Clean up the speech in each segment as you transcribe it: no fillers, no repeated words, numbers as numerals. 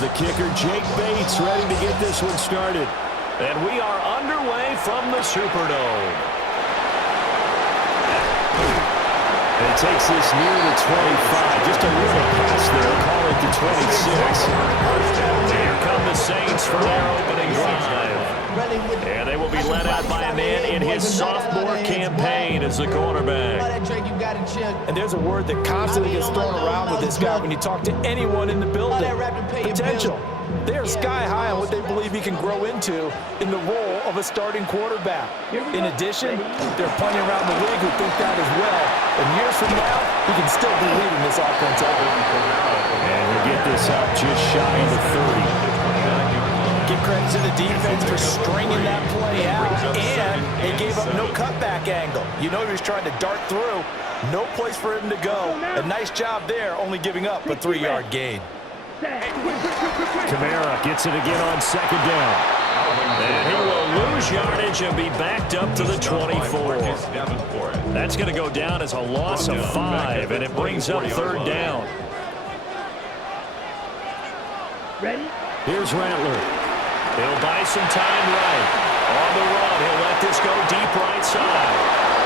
the kicker, Jake Bates, ready to get this one started. And we are underway from the Superdome. And it takes this near the 25. Just a little pass there. Call it the 26. Here come the Saints for their opening drive. And they will be led out by a man in his sophomore campaign as the quarterback. And there's a word that constantly gets thrown around with this guy when you talk to anyone in the building. Potential. They're sky high on what they believe he can grow into in the role of a starting quarterback. In addition, there are plenty around the league who think that as well. And years from now, he can still be leading this offense out. And he'll get this up just shy of the 30. Give credit to the defense for stringing that play out, and they gave up no cutback angle. You know he was trying to dart through. No place for him to go. A nice job there, only giving up a 3-yard gain. Kamara gets it again on second down. And he will lose yardage and be backed up to the 24. That's going to go down as a loss of 5, and it brings up third down. Ready? Here's Rattler. He'll buy some time right. On the run, he'll let this go deep right side.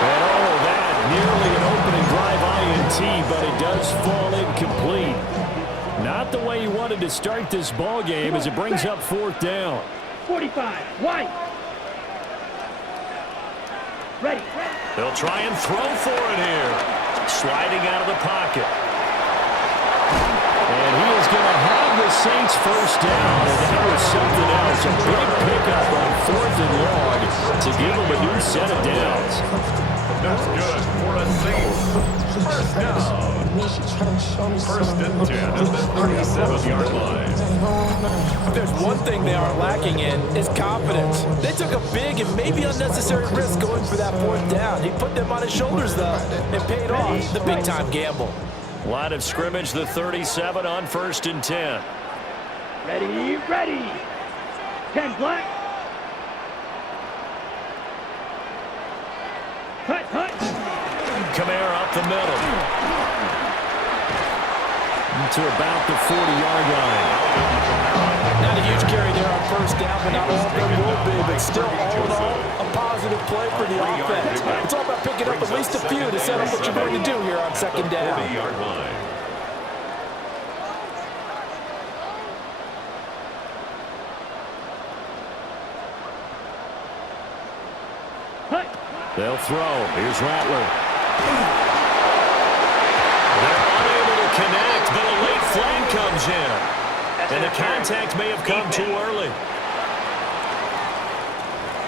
And oh, that nearly an opening drive INT, but it does fall incomplete. Not the way he wanted to start this ball game as it brings up fourth down. 45, White. Ready. They'll try and throw for it here. Sliding out of the pocket. And he is going to have the Saints first down. And that was something else. A big pickup on fourth and long to give them a new set of downs. That's good for a Saints first down. First and 10 at the 37-yard line. If there's one thing they are lacking in, is confidence. They took a big and maybe unnecessary risk going for that fourth down. He put them on his shoulders, though, and paid off the big-time gamble. Line of scrimmage, the 37 on first and 10. Ready, ready. 10 black. Cut, cut. Kamara up the middle. To about the 40-yard line. Not a huge carry there on first down, but not all of them will be. But still, all in all, a positive play for the offense. It's all about picking up at least a few to set up what you're going to do here on second down. 40-yard line. They'll throw. Here's Rattler. They're unable to connect, but a late flag comes in. And the contact may have come too early.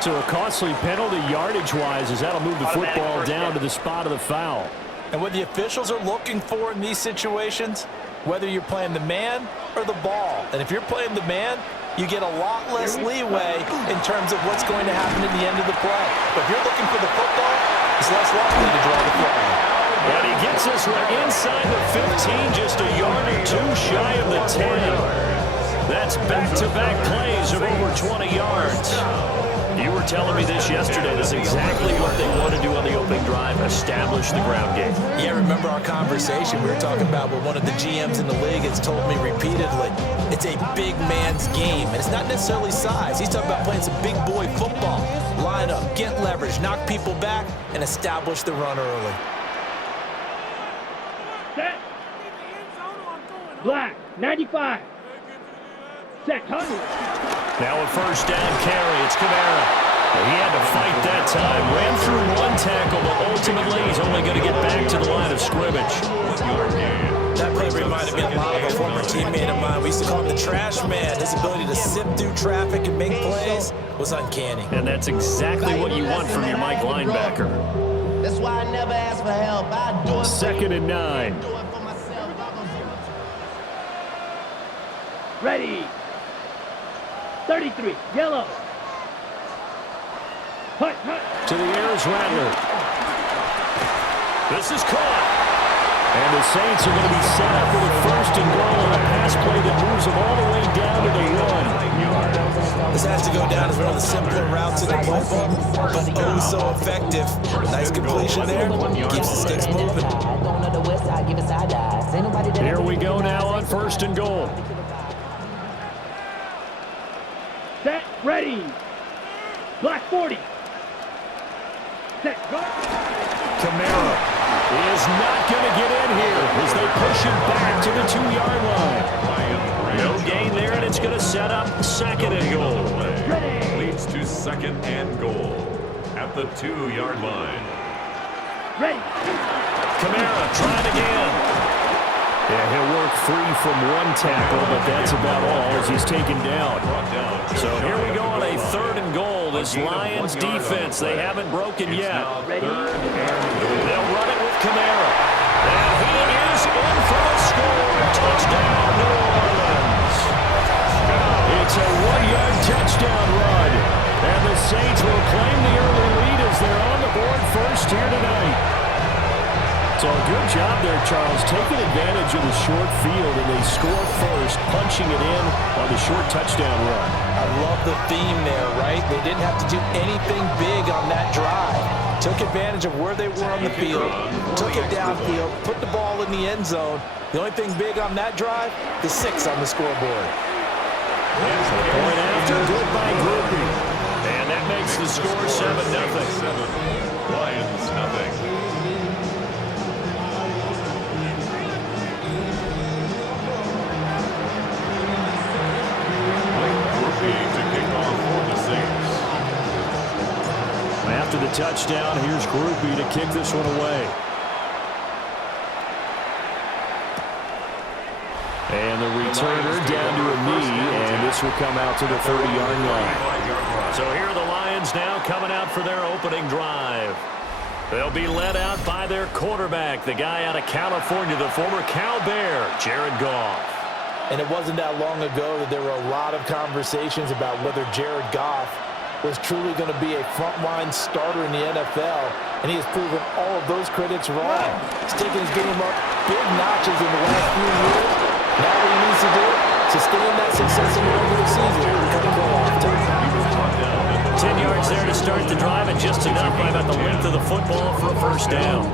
So a costly penalty yardage-wise as that'll move the football down to the spot of the foul. And what the officials are looking for in these situations, whether you're playing the man or the ball. And if you're playing the man, you get a lot less leeway in terms of what's going to happen in the end of the play. But if you're looking for the football, it's less likely to draw the flag. And he gets us right inside the 15, just a yard or two shy of the 10. That's back-to-back plays of over 20 yards. You were telling me this yesterday. That's exactly what they want to do on the opening drive, establish the ground game. Yeah, remember our conversation. We were talking about what one of the GMs in the league has told me repeatedly. It's a big man's game, and it's not necessarily size. He's talking about playing some big boy football. Line up, get leverage, knock people back, and establish the run early. Set. Black, 95. Set, 100. Now a first down carry. It's Kamara. He had to fight that time. Ran through one tackle, but ultimately he's only going to get back to the line of scrimmage. That play reminded me a lot of a former teammate of mine. We used to call him the trash man. His ability to sift through traffic and make plays was uncanny. And that's exactly what you want from your Mike linebacker. That's why I never ask for help. I do it. Second and 9. Ready. 33, yellow. Hut, hut. To the air is Rattler. This is caught. And the Saints are going to be set up with a first and goal on a pass play that moves them all the way down to the run. This has to go down as one of the simpler routes in the playbook, but oh so effective. Nice completion there. Keeps the sticks moving. Here we go now on first and goal. ready. Black 40. Set, go. Kamara is not going to get in here as they push him back to the 2-yard line. No gain there, and it's going to set up second and goal. Leads to second and goal at the 2-yard line. Ready. Kamara trying again. Yeah, he'll work free from one tackle, but that's about all as he's taken down. So here we go on a 3rd and goal. This Lions defense, they haven't broken yet. They'll run it with Kamara. And he is in for the score. Touchdown, New Orleans. It's a 1-yard touchdown run. And the Saints will claim the early lead as they're on the board first here tonight. So good job there, Charles, taking advantage of the short field, and they score first, punching it in on the short touchdown run. I love the theme there, right? They didn't have to do anything big on that drive. Took advantage of where they were on the field, took it downfield, put the ball in the end zone. The only thing big on that drive, the 6 on the scoreboard. Point after, good by Groupie. And that makes the score 7-0. Lions nothing. After the touchdown, here's Groupie to kick this one away. And the returner down to a knee, and this will come out to the 30-yard line. So here are the Lions now coming out for their opening drive. They'll be led out by their quarterback, the guy out of California, the former Cal Bear, Jared Goff. And it wasn't that long ago that there were a lot of conversations about whether Jared Goff was truly going to be a frontline starter in the NFL, and he has proven all of those critics wrong. He's taken his game up big notches in the last few years. Now what he needs to do, sustain that success in the regular season. 10 yards there to start the drive, and just enough by about the length of the football for a first down.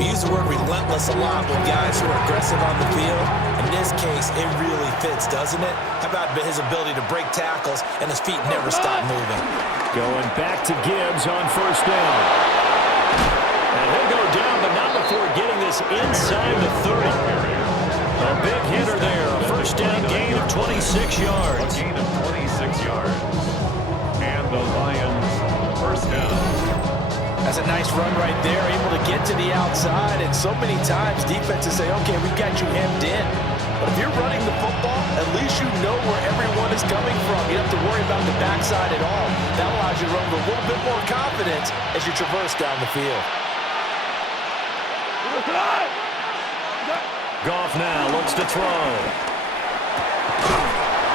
We use the word relentless a lot with guys who are aggressive on the field. In this case, it really fits, doesn't it? How about his ability to break tackles and his feet never stop moving? Going back to Gibbs on first down. And he'll go down, but not before getting this inside the 30. A big hitter there. A first down gain of 26 yards. A gain of 26 yards. And the Lions first down. That's a nice run right there, able to get to the outside, and so many times defenses say, okay, we got you hemmed in. But if you're running the football, at least you know where everyone is coming from. You don't have to worry about the backside at all. That allows you to run with a little bit more confidence as you traverse down the field. Goff now looks to throw.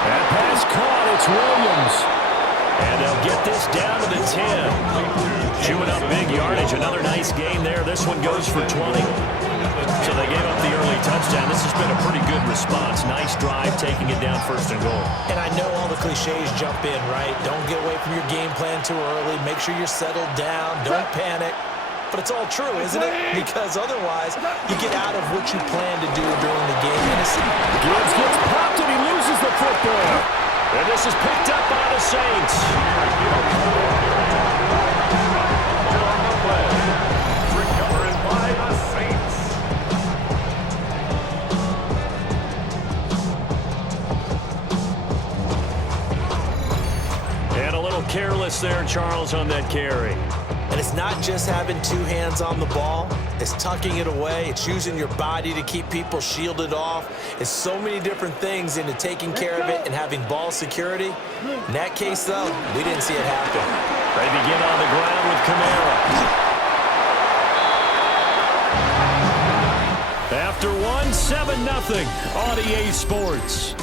That pass caught, it's Williams. And they'll get this down to the 10. Chewing up big yardage. Another nice game there. This one goes for 20. So they gave up the early touchdown. This has been a pretty good response. Nice drive, taking it down first and goal. And I know all the cliches jump in, right? Don't get away from your game plan too early. Make sure you're settled down. Don't panic. But it's all true, isn't it? Because otherwise, you get out of what you plan to do during the game. Gibbs gets popped and he loses the football. And this is picked up by the Saints. Recovered by the Saints. And a little careless there, Charles, on that carry. And it's not just having two hands on the ball. It's tucking it away. It's using your body to keep people shielded off. It's so many different things into taking care of it and having ball security. In that case, though, we didn't see it happen. They begin on the ground with Kamara. After one, 7-0 on EA Sports.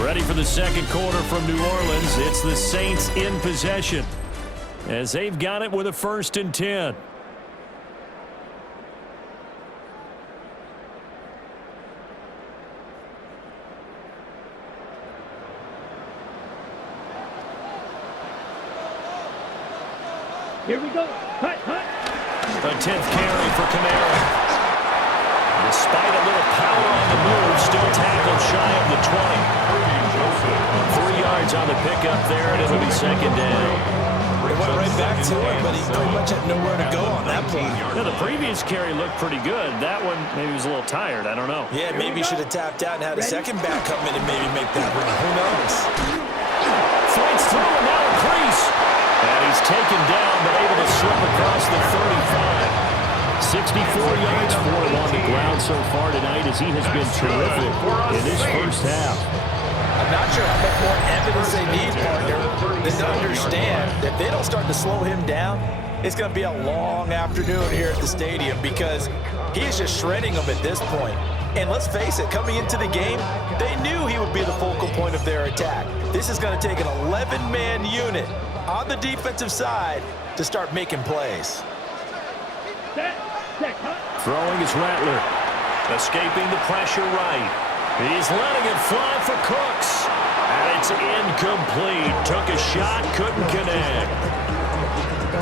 Ready for the second quarter from New Orleans. It's the Saints in possession as they've got it with a 1st and 10. Here we go. Cut, cut. A 10th carry for Kamara. Despite a little power on the move, still tackled shy of the 20. 3 yards on the pickup there, and it'll be second down. It went right back to him, but he pretty much had nowhere to go on that play. Yeah, the previous carry looked pretty good. That one, maybe he was a little tired. I don't know. Yeah, maybe he should have tapped out and had a second back come in and maybe make that run. Who knows? Fights through and now a crease. And he's taken down, but able to slip across the 35. 64 yards for him on the ground so far tonight as he has been terrific in this first half. I'm not sure how much more evidence they need, partner, than to understand that if they don't start to slow him down, it's going to be a long afternoon here at the stadium because he's just shredding them at this point. And let's face it, coming into the game, they knew he would be the focal point of their attack. This is going to take an 11-man unit on the defensive side to start making plays. Throwing is Rattler. Escaping the pressure right. He's letting it fly for Cooks. And it's incomplete. Took a shot, couldn't connect.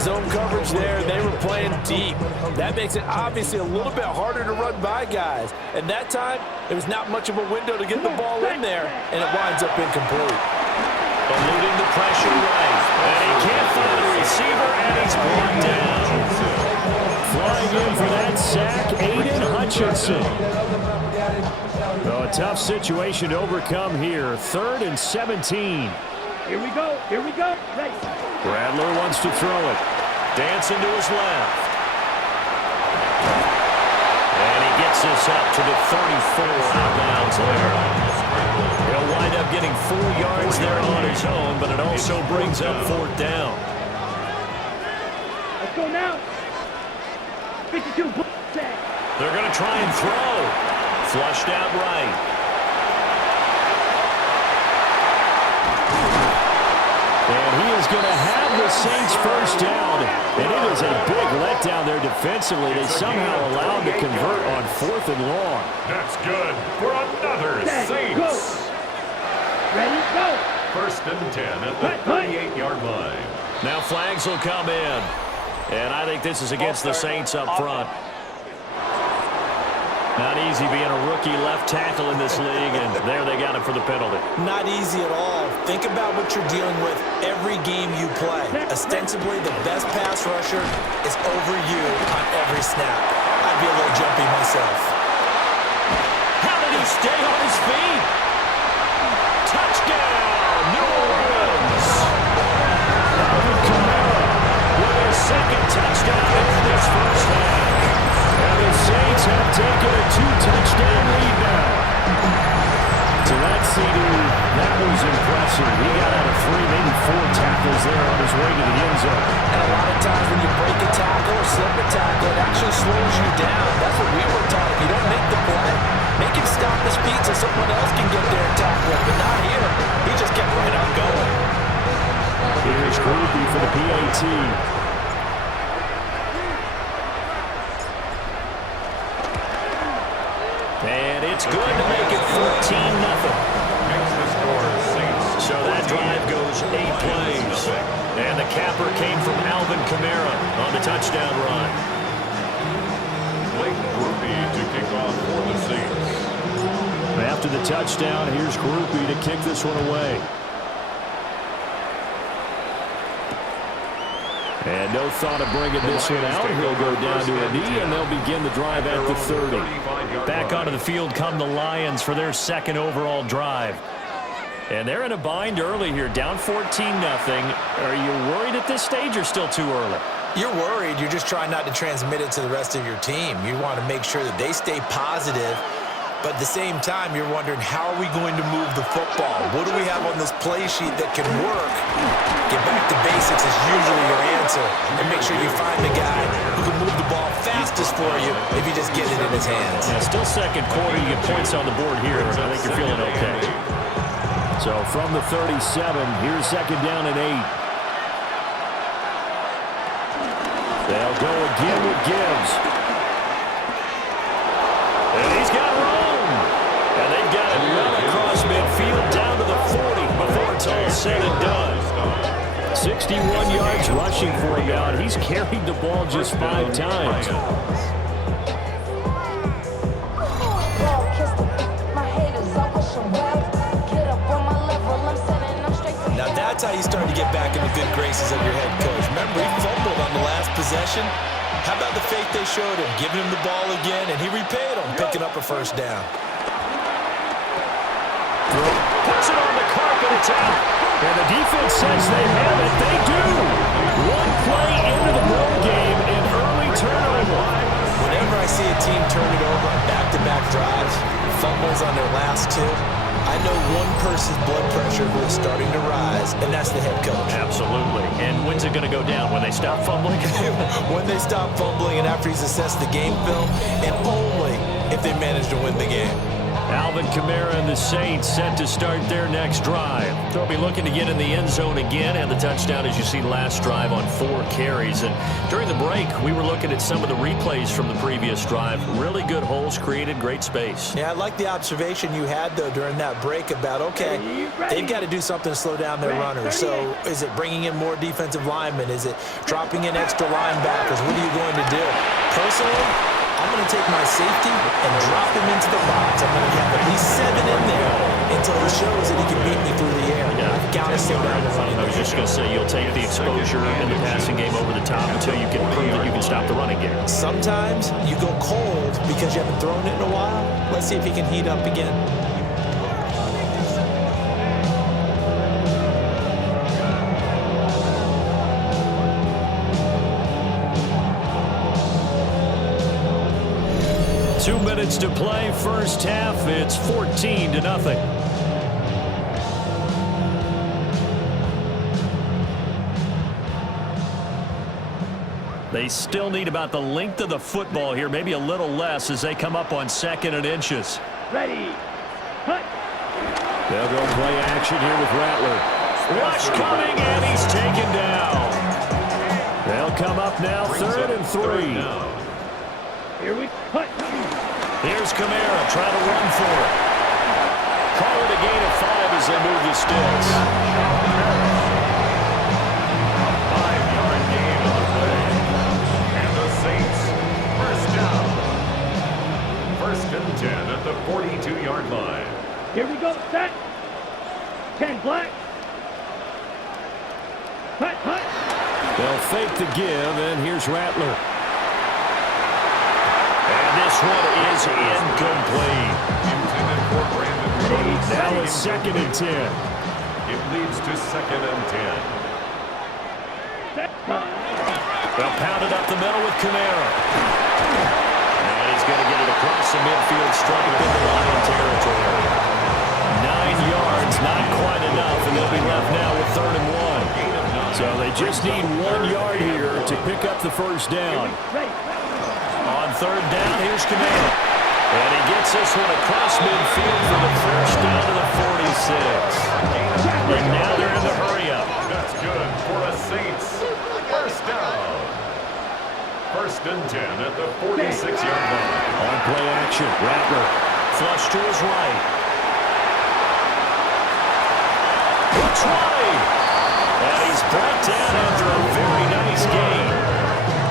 Zone coverage there. They were playing deep. That makes it obviously a little bit harder to run by guys. And that time, there was not much of a window to get the ball in there, and it winds up incomplete. Eluding the pressure right. And he can't find the receiver, and he's brought down. Flying in for that sack, Aiden Hutchinson. A tough situation to overcome here. 3rd and 17. Here we go. Here we go. Ready. Rattler wants to throw it. Dancing to his left. And he gets this up to the 34 outbounds there. He'll wind up getting 4 yards there on his own, but it also brings up 4th down. Let's go now. 52. They're going to try and throw. Flushed out right. And he is going to have the Saints first down. And it is a big letdown there defensively. They somehow allowed him to convert on 4th and long. That's good for another Saints. Ready, go. 1st and 10 at the 38-yard line. Now flags will come in. And I think this is against the Saints up front. Not easy being a rookie left tackle in this league, and there they got him for the penalty. Not easy at all. Think about what you're dealing with every game you play. Ostensibly, the best pass rusher is over you on every snap. I'd be a little jumpy myself. How did he stay on his feet? Touchdown, New Orleans! Alvin Kamara with his 2nd touchdown in this first half. And the Saints have taken a 2-touchdown lead now. To that CD, that was impressive. He got out of 3, maybe 4 tackles there on his way to the end zone. And a lot of times when you break a tackle or slip a tackle, it actually slows you down. That's what we were taught. If you don't make the play, make him stop his feet so someone else can get there and tackle him. But not here. He just kept right on going. Here's Groupie for the PAT. And it's good to make it 14-0. So that drive goes 8 plays. And the capper came from Alvin Kamara on the touchdown run. Blake Groupie to kick off for the Saints. After the touchdown, here's Groupie to kick this one away. And no thought of bringing this one out. He'll go down to a knee, and they'll begin the drive at the 30. Back onto the field come the Lions for their 2nd overall drive. And they're in a bind early here, down 14-0. Are you worried at this stage or still too early? You're worried. You're just trying not to transmit it to the rest of your team. You want to make sure that they stay positive. But at the same time, you're wondering, how are we going to move the football? What do we have on this play sheet that can work? Get back to basics is usually your answer. And make sure you find the guy who can move the ball fastest for you if you just get it in his hands. Yeah, still 2nd quarter. You get points on the board here. I think you're feeling okay. So from the 37, here's 2nd down and 8. They'll go again with Gibbs. And he's got room. And they've got it run across midfield down to the 40 before it's all said and done. 61 yards rushing for him now, and he's carried the ball just 5 times. Now that's how you start to get back in the good graces of your head coach. Remember, he fumbled on the last possession. How about the faith they showed him, giving him the ball again, and he repaid them, picking up a first down. Puts it on the carpet, it's out. And the defense says they have it. They do. One play into the ball game, an early turnover. Whenever I see a team turn it over on back-to-back drives, fumbles on their last 2, I know one person's blood pressure who is starting to rise, and that's the head coach. Absolutely. And when's it going to go down? When they stop fumbling? When they stop fumbling and after he's assessed the game film, and only if they manage to win the game. Alvin Kamara and the Saints set to start their next drive. They'll be looking to get in the end zone again. Had the touchdown, as you see, last drive on 4 carries. And during the break, we were looking at some of the replays from the previous drive. Really good holes created, great space. Yeah, I like the observation you had, though, during that break about, okay, they've got to do something to slow down their runners. So is it bringing in more defensive linemen? Is it dropping in extra linebackers? What are you going to do? Personally, I'm going to take my safety and drop him into the box. I'm going to have at least 7 in there until he shows that he can beat me through the air. I've got to slow down the running. I was just going to say, you'll take the exposure in the passing game over the top until you can prove that you can stop the running game. Sometimes you go cold because you haven't thrown it in a while. Let's see if he can heat up again. Two minutes to play, first half. It's 14-0. They still need about the length of the football here, maybe a little less as they come up on 2nd and inches. Ready. Cut. They'll go play action here with Rattler. Rush coming, and he's taken down. They'll come up now, 3rd and 3. Here we cut. Here's Kamara trying to run for it. Call it a gain of 5 as they move the sticks. 5-yard gain on the play. And the Saints, first down. 1st and 10 at the 42-yard line. Here we go. Set. 10 black. Cut. They'll fake the give, and here's Rattler. This one is incomplete. Intended for Brandon Rhodes. Now it's 2nd and 10. It leads to 2nd and 10. They'll pound it up the middle with Kamara. And he's going to get it across the midfield, strike into Lion territory. 9 yards, not quite enough, and they'll be left now with 3rd and 1. So they just need 1 yard here to pick up the first down. On 3rd down, here's Kamara. And he gets this one across midfield for the first down to the 46. And now they're in the hurry-up. That's good for the Saints. First down. 1st and 10 at the 46-yard line. On play action, Rattler. Flush to his right. Looks right. And he's brought down after a very nice gain.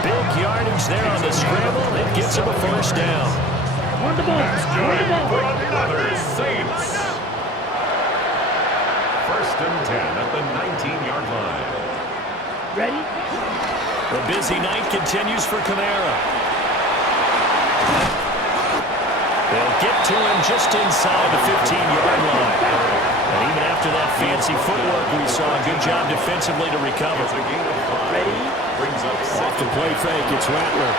Big yardage there on the scramble. It gets him a first down. On the ball. That's good for another Saints. 1st and 10 at the 19-yard line. Ready. The busy night continues for Kamara. They'll get to him just inside the 15-yard line. And even after that fancy footwork we saw, a good job defensively to recover. It's a gain of 5. Ready. Brings up Off the play fake, it's Rattler.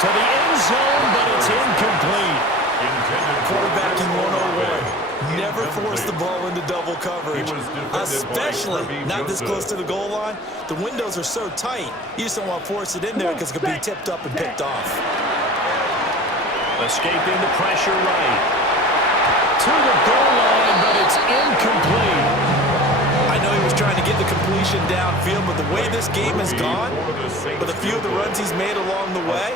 To the end zone, but it's incomplete. intended for Quarterbacking 101. Never force the ball into double coverage, especially not this close to the goal line. The windows are so tight, you just don't want to force it in there because it could be tipped up and picked off. Escaping the pressure right. To the goal line, but it's incomplete. I know he was trying to get the completion separation downfield, but the way this game has gone, with a few of the runs he's made along the way,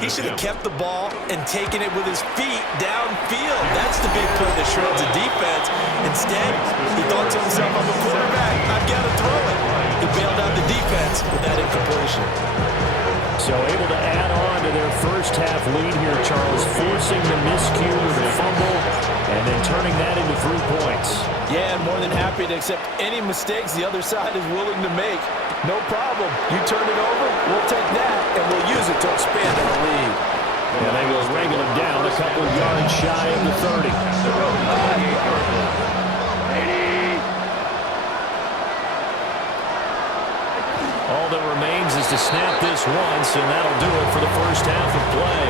he should have kept the ball and taken it with his feet downfield. That's the big play that shreds a defense. Instead, he thought to himself, I'm a quarterback, I've got to throw it. He bailed out the defense with that incompletion. So able to add on to their first half lead here, Charles, forcing the miscue with a fumble and then turning that into 3 points. Yeah, and more than happy to accept any mistakes the other side is willing to make. No problem. You turn it over, we'll take that, and we'll use it to expand our lead. And they will wrangle him down a couple of yards shy of the 30. All that remains is to snap this once, and that'll do it for the first half of play.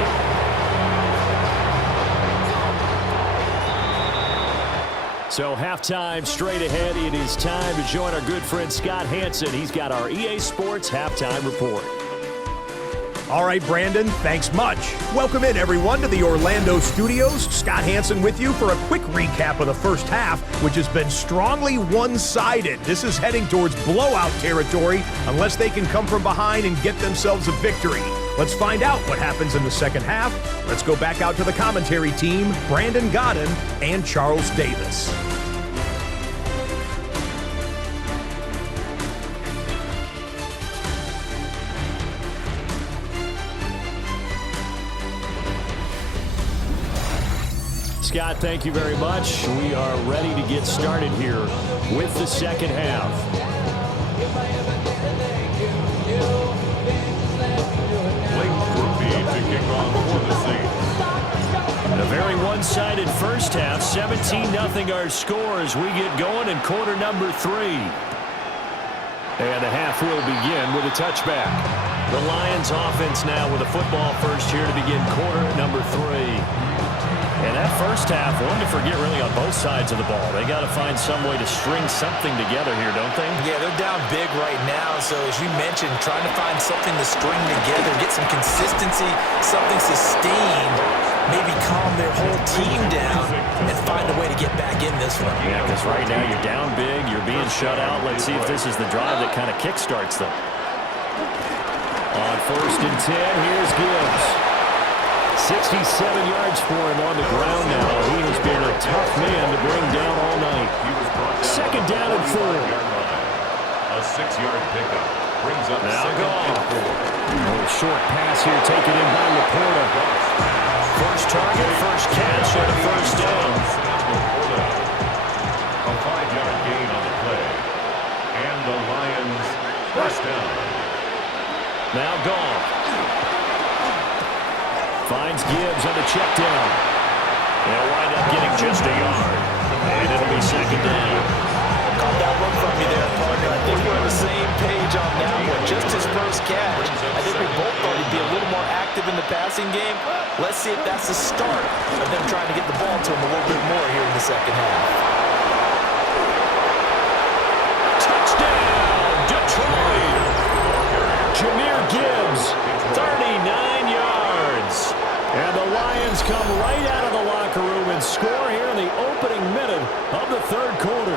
So halftime straight ahead. It is time to join our good friend Scott Hanson. He's got our EA Sports Halftime Report. All right, Brandon, thanks much. Welcome in, everyone, to the Orlando studios. Scott Hanson with you for a quick recap of the first half, which has been strongly one-sided. This is heading towards blowout territory unless they can come from behind and get themselves a victory. Let's find out what happens in the second half. Let's go back out to the commentary team, Brandon Godden and Charles Davis. Scott, thank you very much. We are ready to get started here with the second half. To kick off for the Saints. A very one-sided first half, 17-0 our score as we get going in quarter number 3. And the half will begin with a touchback. The Lions offense now with a football first here to begin quarter number 3. And that first half, one to forget really on both sides of the ball. They got to find some way to string something together here, don't they? Yeah, they're down big right now. So as you mentioned, trying to find something to string together, get some consistency, something sustained, maybe calm their whole team down and find a way to get back in this one. Yeah, because right now you're down big, you're being shut out. Let's see if this is the drive that kind of kickstarts them. On 1st and 10, here's Gibbs. 67 yards for him on the ground now. He has been a tough man to bring down all night. Second down and 4. A 6-yard pickup brings up now second and 4. A little short pass here taken in by Laporta. First target, first catch, and a first down. A 5-yard gain on the play. And the Lions first down. Now gone. Finds Gibbs on the check down. They'll wind up getting just a yard. And it'll be second down. Caught that one from me there, partner. I think we're on the same page on that one. Just his first catch. I think we both thought he'd be a little more active in the passing game. Let's see if that's the start of them trying to get the ball to him a little bit more here in the second half. Touchdown, Detroit! Jahmyr Gibbs, 39 yards. And the Lions come right out of the locker room and score here in the opening minute of the third quarter.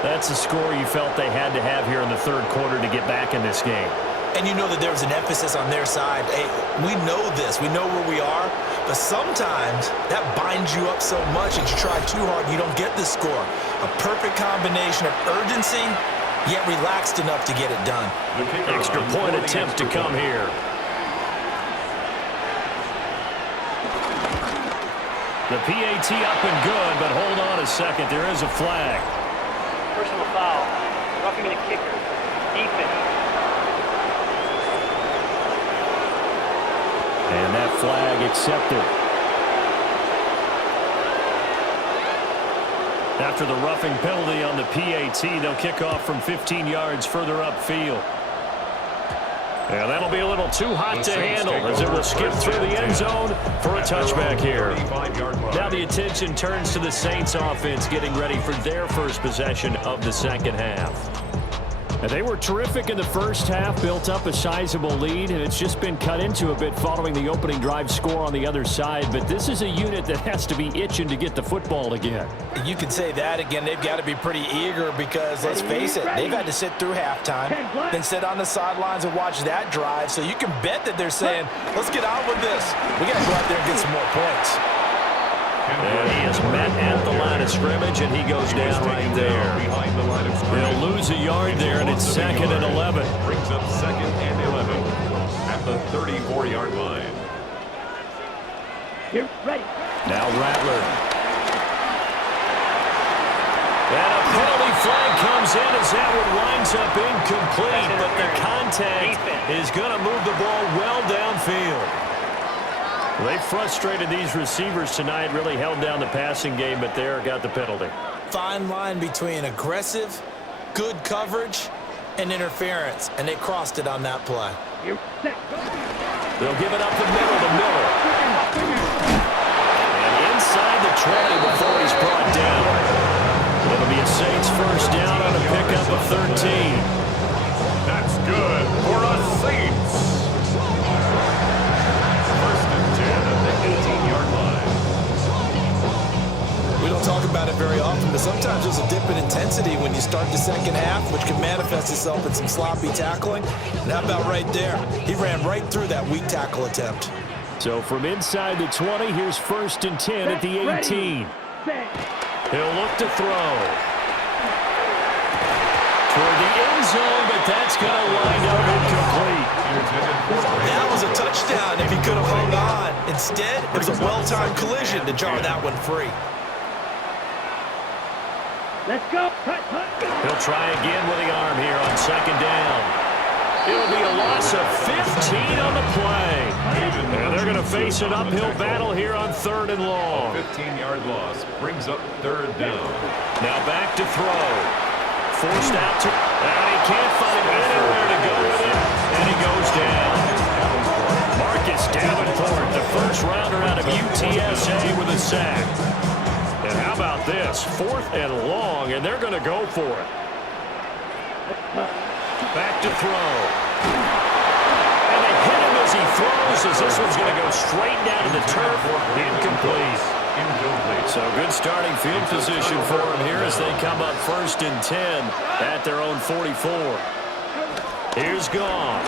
That's a score you felt they had to have here in the third quarter to get back in this game. And you know that there was an emphasis on their side. Hey, we know this. We know where we are. But sometimes that binds you up so much that you try too hard and you don't get the score. A perfect combination of urgency, yet relaxed enough to get it done. Extra point attempt to come here. The PAT up and good, but hold on a second. There is a flag. Personal foul. Roughing the kicker. Defense. And that flag accepted. After the roughing penalty on the PAT, they'll kick off from 15 yards further upfield. Yeah, that'll be a little too hot to handle as it will skip through the end zone for a touchback here. Now the attention turns to the Saints offense getting ready for their first possession of the second half. And they were terrific in the first half, built up a sizable lead, and it's just been cut into a bit following the opening drive score on the other side. But this is a unit that has to be itching to get the football again. You can say that again. They've got to be pretty eager because, let's face it, they've had to sit through halftime, then sit on the sidelines and watch that drive. So you can bet that they're saying, let's get on with this. We got to go out there and get some more points. And he is met at the line of scrimmage, and he goes down right there. They'll lose a yard there, and it's 2nd and 11. Brings up 2nd and 11 at the 34-yard line. You're ready. Now Rattler. And a penalty flag comes in as that one winds up incomplete, but the contact is going to move the ball well downfield. They frustrated these receivers tonight, really held down the passing game, but there got the penalty. Fine line between aggressive, good coverage, and interference, and they crossed it on that play. You're set. They'll give it up the middle to Miller. And inside the 20 before he's brought down. It'll be a Saints first down on a pickup of 13. That's good for a Saints. First and 10 at the 18-yard line. We don't talk about it very often, but sometimes there's a dip in intensity when you start the second half, which can manifest itself in some sloppy tackling. And how about right there? He ran right through that weak tackle attempt. So from inside the 20, here's first and 10 at the 18. He'll look to throw. Toward the end zone, but that's going to wind up incomplete. That was a touchdown if he could have hung on. Instead, it was a well-timed collision to jar that one free. Let's go. He'll try again with the arm here on second down. It'll be a loss of 15 on the play. And they're going to face an uphill battle here on 3rd and long. A 15-yard loss brings up 3rd down. Now back to throw. Forced out to... And he can't find anywhere to go with it. And he goes down. Marcus Davenport, the first rounder out of UTSA with a sack. And how about this? 4th and long, and they're going to go for it. Back to throw. And they hit him as he throws, as this one's going to go straight down to the turf. Incomplete. So good starting field position for him here as they come up 1st and 10 at their own 44. Here's Goff.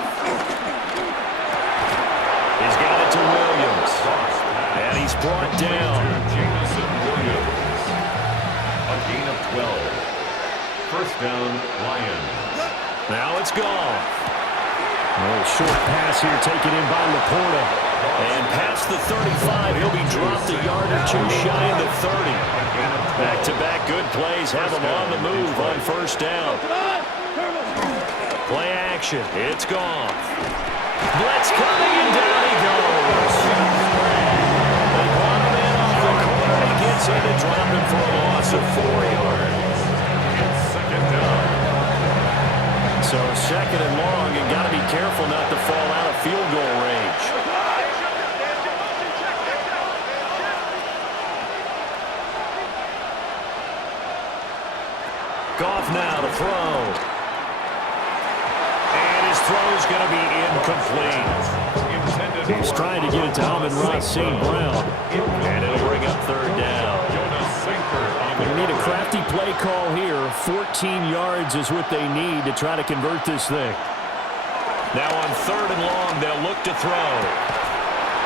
He's got it to Williams. And he's brought down. A gain of 12. First down, Lions. Now it's Goff. A little short pass here taken in by Laporta. And past the 35, he'll be dropped a yard or two shy of the 30. Back-to-back good plays have him on the move on first down. Play action. It's Goff. Blitz coming, and down he goes. They brought him in off the corner. He gets in and dropped him for a loss of 4 yards. It's 2nd down. So 2nd and long, you got to be careful not to fall out of field goal range. Goff now to throw. And his throw's going to be incomplete. He's trying to get it to Amon-Ra St. Brown. And it'll bring up 3rd down. They need a crafty play call here. 14 yards is what they need to try to convert this thing. Now on 3rd and long, they'll look to throw.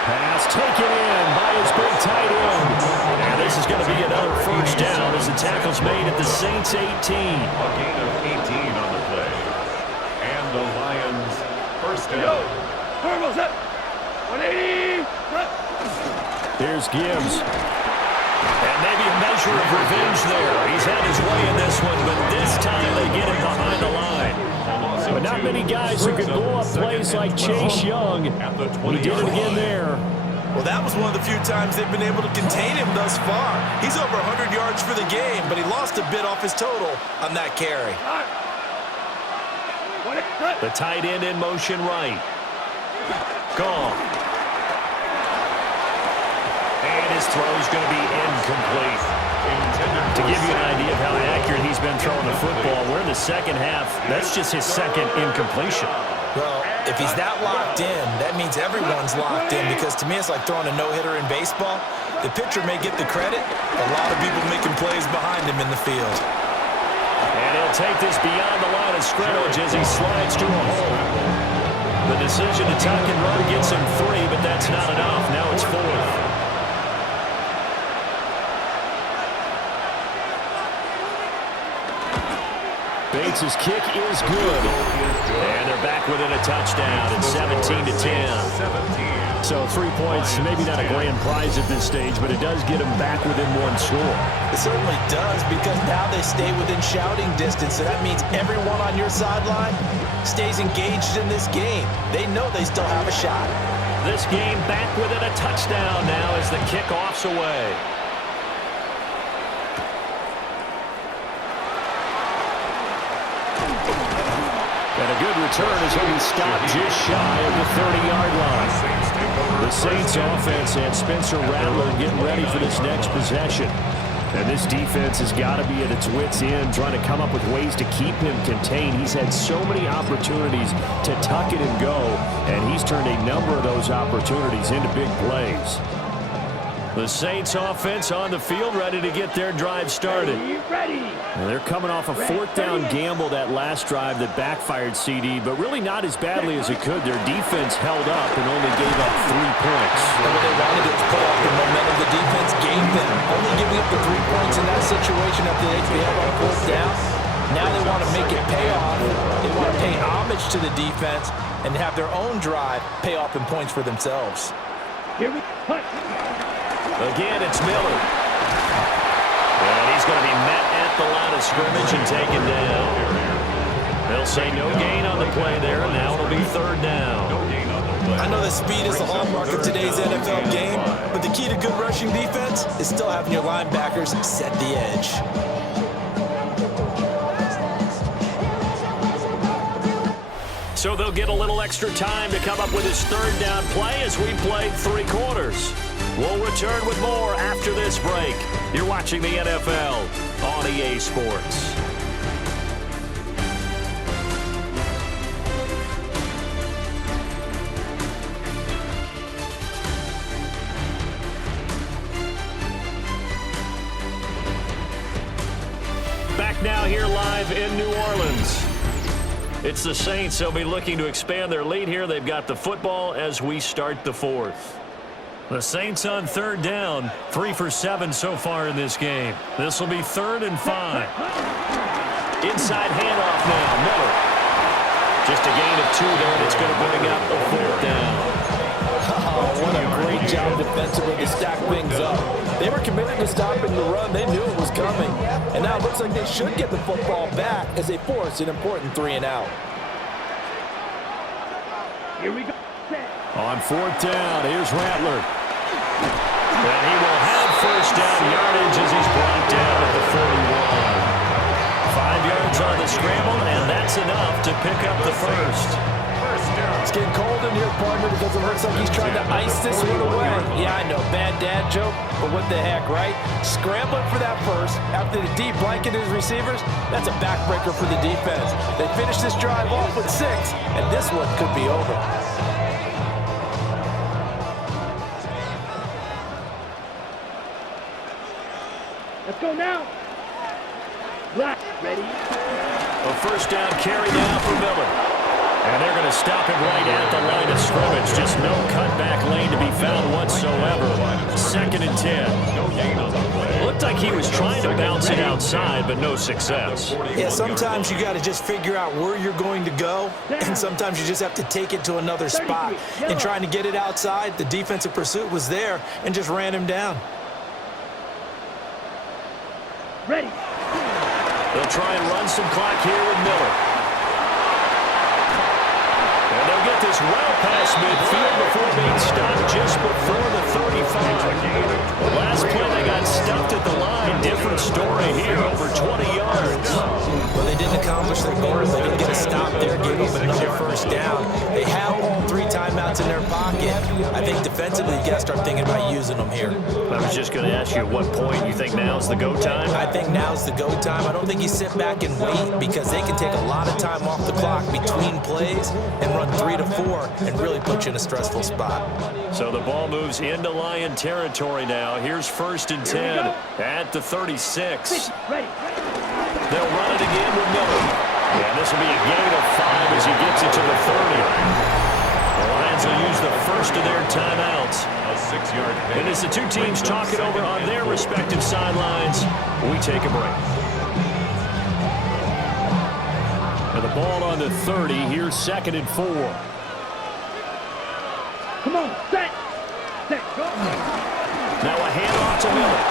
Pass taken in by his big tight end. And this is going to be another first down as the tackle's made at the Saints 18. A gain of 18 on the play. And the Lions first down. Turbo's up. 180. Here's Gibbs. And maybe a measure of revenge there. He's had his way in this one, but this time they get him behind the line. But not many guys who can blow up plays like Chase Young. He did it again there. Well, that was one of the few times they've been able to contain him thus far. He's over 100 yards for the game, but he lost a bit off his total on that carry. The tight end in motion right. Gone. And his throw's going to be incomplete. To give you an idea of how accurate he's been throwing the football, we're in the second half. That's just his second incompletion. Well, if he's that locked in, that means everyone's locked in, because to me it's like throwing a no-hitter in baseball. The pitcher may get the credit, a lot of people making plays behind him in the field. And he'll take this beyond the line of scrimmage as he slides to a hole. The decision to tuck and run gets him 3, but that's not enough. Now it's 4th. Bates' kick is good. And they're back within a touchdown. It's 17-10. So 3 points, maybe not a grand prize at this stage, but it does get them back within 1 score. It certainly does, because now they stay within shouting distance. So that means everyone on your sideline stays engaged in this game. They know they still have a shot. This game back within a touchdown now as the kickoff's away. And a good return as he'll be stopped just shy of the 30-yard line. The Saints offense and Spencer Rattler getting ready for this next possession. And this defense has got to be at its wits' end, trying to come up with ways to keep him contained. He's had so many opportunities to tuck it and go, and he's turned a number of those opportunities into big plays. The Saints offense on the field, ready to get their drive started. And they're coming off a 4th down gamble that last drive that backfired CD, but really not as badly as it could. Their defense held up and only gave up 3 points. And what they wanted to put off the momentum the defense gave them. Only giving up the 3 points in that situation after they failed on 4th down. Now they want to make it pay off. They want to pay homage to the defense and have their own drive pay off in points for themselves. Here we go. Again, it's Miller. And he's going to be met at the line of scrimmage and taken down. They'll say no gain on the play there, and now it'll be 3rd down. I know that speed is the hallmark of today's NFL game, but the key to good rushing defense is still having your linebackers set the edge. So they'll get a little extra time to come up with his 3rd down play as we play 3 quarters. We'll return with more after this break. You're watching the NFL on EA Sports. Back now here live in New Orleans. It's the Saints. They'll be looking to expand their lead here. They've got the football as we start the 4th. The Saints on 3rd down, 3 for 7 so far in this game. This will be 3rd and 5. Inside handoff now, Miller. Just a gain of 2 there, and it's going to bring up a 4th down. Oh, what a great job defensively to stack things up. They were committed to stopping the run. They knew it was coming. And now it looks like they should get the football back as they force an important 3 and out. Here we go. On 4th down, here's Rattler. And he will have 1st down yardage as he's brought down at the 41. 5 yards on the scramble, and that's enough to pick up the 1st. It's getting cold in here, partner, because it looks like he's trying to ice this one away. Yeah, I know, bad dad joke, but what the heck, right? Scrambling for that 1st after the deep blanket his receivers, that's a backbreaker for the defense. They finish this drive off with 6, and this one could be over. Let's go now. Black, ready. A 1st down carry now for Miller. And they're going to stop it right at the line of scrimmage. Just no cutback lane to be found whatsoever. 2nd and 10. Looked like he was trying to bounce it outside, but no success. Yeah, sometimes you got to just figure out where you're going to go, and sometimes you just have to take it to another spot. And trying to get it outside, the defensive pursuit was there and just ran him down. Ready. They'll try and run some clock here with Miller. And they'll get this well past midfield before being stopped just before the 35. Last play they got stuffed at the line. Different story here, over 20 yards. Well, they didn't accomplish their goal. They didn't get a stop there, gave up another first down. They have all 3 timeouts in their pocket. I think defensively, you got to start thinking about using them here. I was just going to ask you at what point you think now's the go time? I think now's the go time. I don't think you sit back and wait because they can take a lot of time off the clock between plays and run 3 to 4 and really put you in a stressful spot. So the ball moves into Lion territory now. Here's 1st and 10 at the 36. They'll run it again with Miller. And this will be a gain of 5 as he gets it to the 30. The Lions will use the first of their timeouts. A 6-yard pickup. And as the 2 teams talk it over on their respective sidelines, we take a break. And the ball on the 30. Here's 2nd and 4. Come on, set, go. Now a handoff to Miller.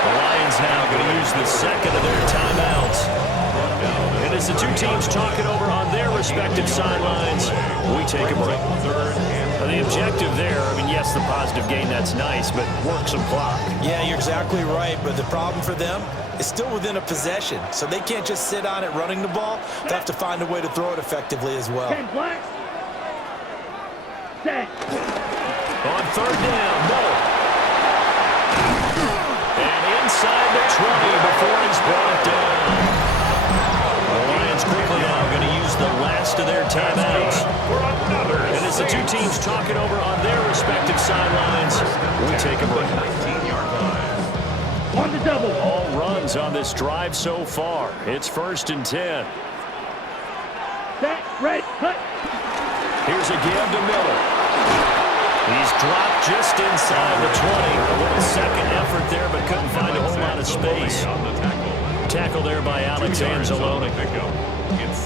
The Lions now going to use the 2nd of their timeouts. And as the 2 teams talk it over on their respective sidelines, we take a break. Now the objective there, I mean, yes, the positive gain, that's nice, but work some clock. Yeah, you're exactly right, but the problem for them is still within a possession, so they can't just sit on it running the ball. They have to find a way to throw it effectively as well. 10 black. Set. On 3rd down, Miller. And inside the 20 before he's brought down. The Lions quickly now going to use the last of their timeouts. And as the 2 teams talk it over on their respective sidelines, we take a break. 19-yard line. On the double. All runs on this drive so far. It's 1st and 10. Set, ready, cut. Here's a give to Miller. He's dropped just inside the 20. A little second effort there, but couldn't find a whole lot of space. On the tackle. Tackle there by Alex Anzalone.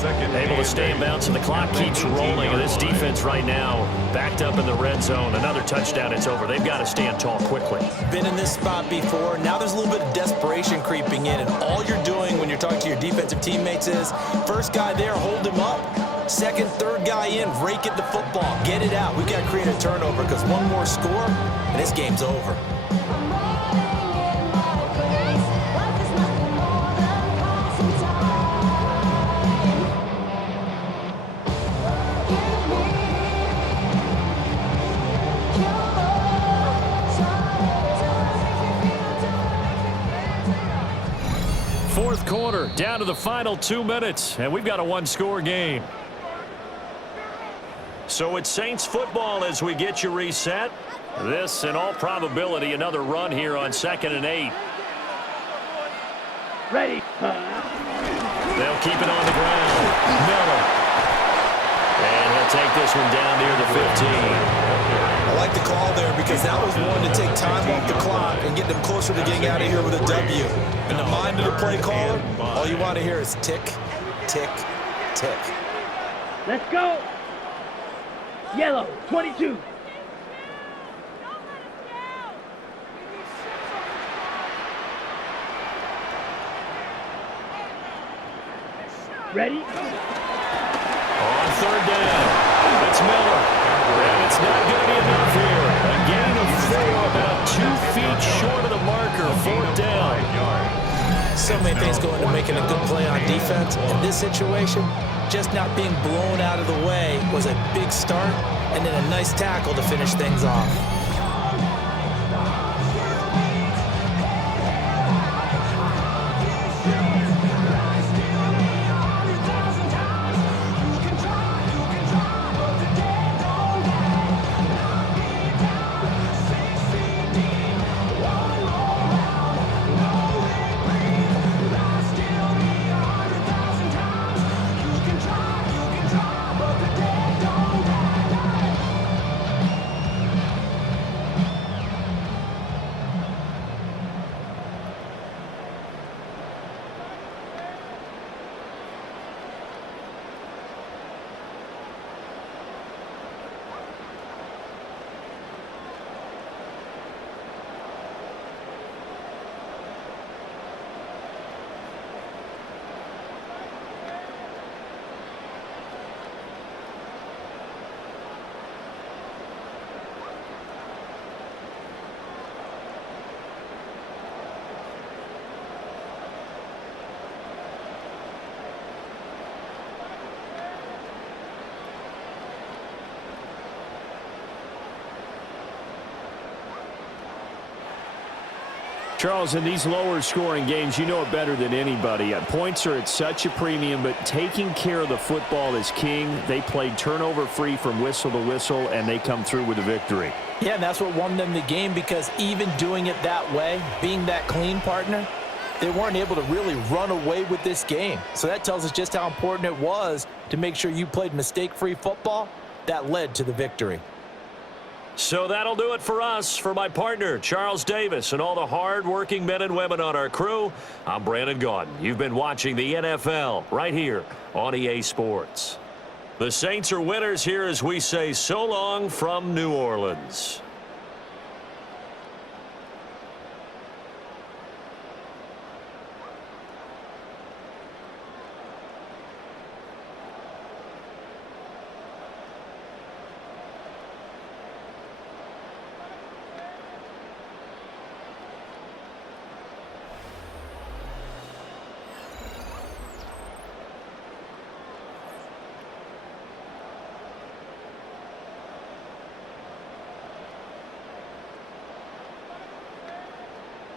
Able to stay in bounds, and the clock keeps rolling. And this defense right now backed up in the red zone. Another touchdown, it's over. They've got to stand tall quickly. Been in this spot before. Now there's a little bit of desperation creeping in, and all you're doing when you're talking to your defensive teammates is first guy there, hold him up. 2nd, 3rd guy in, rake at the football. Get it out. We've got to create a turnover because one more score, and this game's over. Fourth quarter, down to the final 2 minutes, and we've got a 1-score game. So it's Saints football as we get you reset. This, in all probability, another run here on 2nd and 8. Ready. They'll keep it on the ground. Miller. And he'll take this one down near the 15. I like the call there because that was one to take time off the clock and get them closer to getting out of here with a W. In the mind of the play caller, all you want to hear is tick, tick, tick. Let's go. Yellow, 22. Ready? On 3rd down, it's Miller. And it's not going to be enough here. A gain of 4, about 2 feet short of the marker. 4th down. So many things go into making a good play on defense. In this situation, just not being blown out of the way was a big start, and then a nice tackle to finish things off. Charles, in these lower scoring games, you know it better than anybody. Points are at such a premium, but taking care of the football is king. They played turnover free from whistle to whistle, and they come through with a victory. Yeah, and that's what won them the game, because even doing it that way, being that clean partner, they weren't able to really run away with this game. So that tells us just how important it was to make sure you played mistake-free football. That led to the victory. So that'll do it for us. For my partner, Charles Davis, and all the hard-working men and women on our crew, I'm Brandon Gaudin. You've been watching the NFL right here on EA Sports. The Saints are winners here as we say so long from New Orleans.